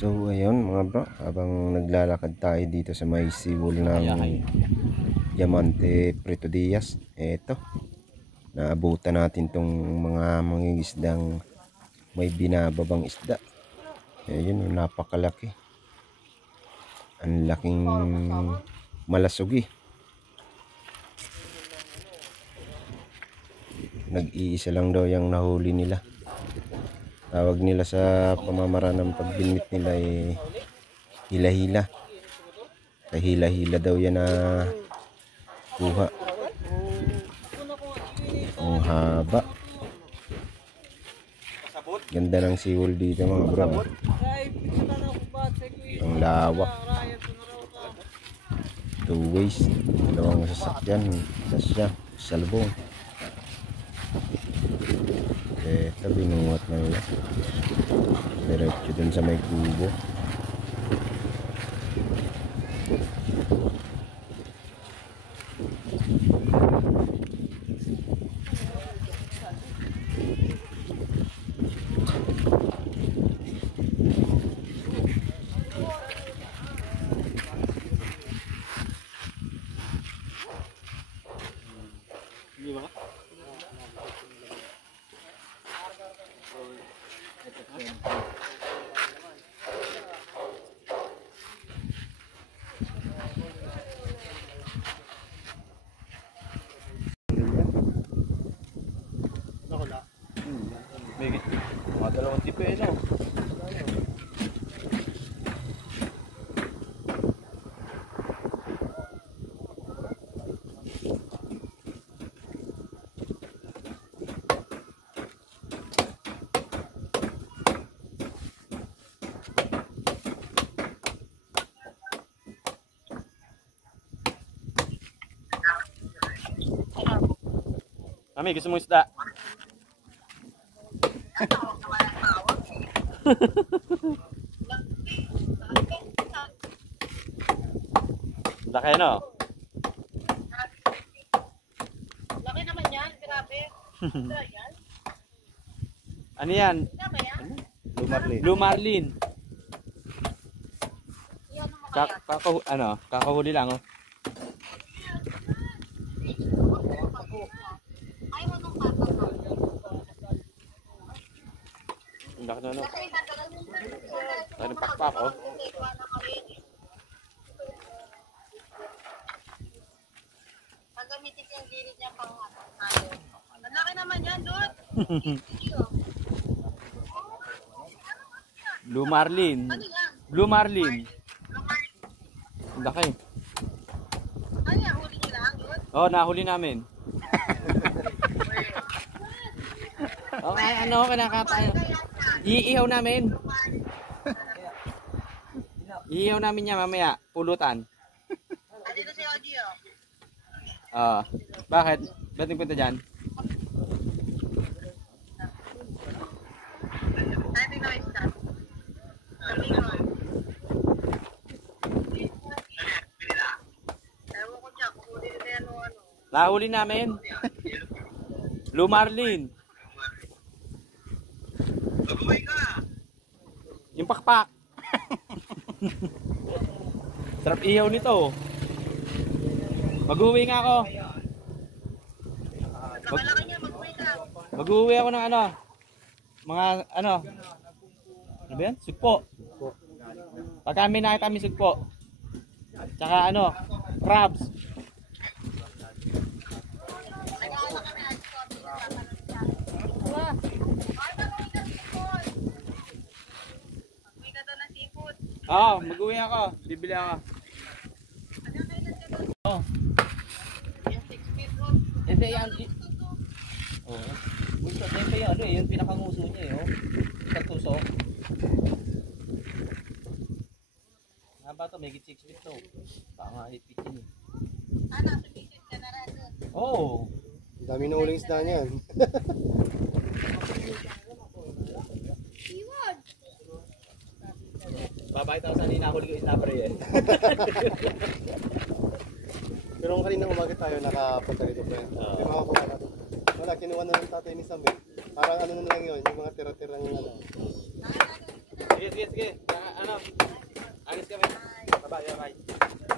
So ayun mga bro, habang naglalakad tayo dito sa may seawall ng Diamante Prieto Diaz, eto, naabutan natin tong mga mangingisdang may binababang isda. Ayun, napakalaki. Ang laking malasugi. Nag-iisa lang daw yung nahuli nila. Tawag nila sa pamamaraan ng pagbinit nila ay hila-hila. Sa hila-hila daw yan na kuha. Ang haba. Ganda ng seawall dito mga bro. Ang lawak. 2 ways. Dalawang sasakyan. Sasya. Salbong. Ito binuhat na nila. Diretso dun sa may kubo. Di ba? Nakula. May mga dalawang tipo eh, no? Mami, gusto mong isda? Laki no? Laki naman yan, grabe. Ano yan? Blue Marlin. Blue Marlin. Yan naman kaya. Kakahuli lang oh. Ay, manong papa. Ang laki na no. Kasi Tayo ng pakpak oh. Pagamitin yung gilid niya pang ano. Ang laki naman yan, dude. Blue Marlin. Ano yan? Blue Marlin. Ang laki. Ano yan? Huli niyo lang, dude? Oh, nahuli namin. Okay, ano, kinakatayo. Iihaw namin. Iihaw namin niya mamaya, pulutan. Dito si Oji, oh. Bakit? Ba't nagpunta dyan? Dati na isa. Sabi ko. Ewan ko dyan, kung huli nila yan o ano. Nahuli namin. Blue Marlin. Yung pakpak. Sarap ihaw nito. Mag-uwi nga ako. Kamalaki niya, mag-uwi ka. Mag-uwi ako ng ano. Mga ano. Ano ba yan? Sugpo. Pagka may nakita kami sugpo. Tsaka ano. Crabs. Oo, mag-uwi ako. Bibili ako. Oo. Ito yan. Oo. Gusto din yung ano eh, yung pinakanguso niya eh. Oh. Pagtusok. Nga ba ito? May 6 feet to. Baka nga 8 feet yun eh. Ano, sumisit ka na rin doon. Oo. Ang dami na uling isda niyan. Babakit ako sa ninahuli ko isda pre eh. Pero kung kanina umaga tayo nakapunta rito friend. Yung mga kuha natin. Wala, kinuha na ng tatay ni Sam eh. Parang ano na lang yun, yung mga tira-tirang ano. Sige. ano, alis kami. Bye-bye, bye-bye.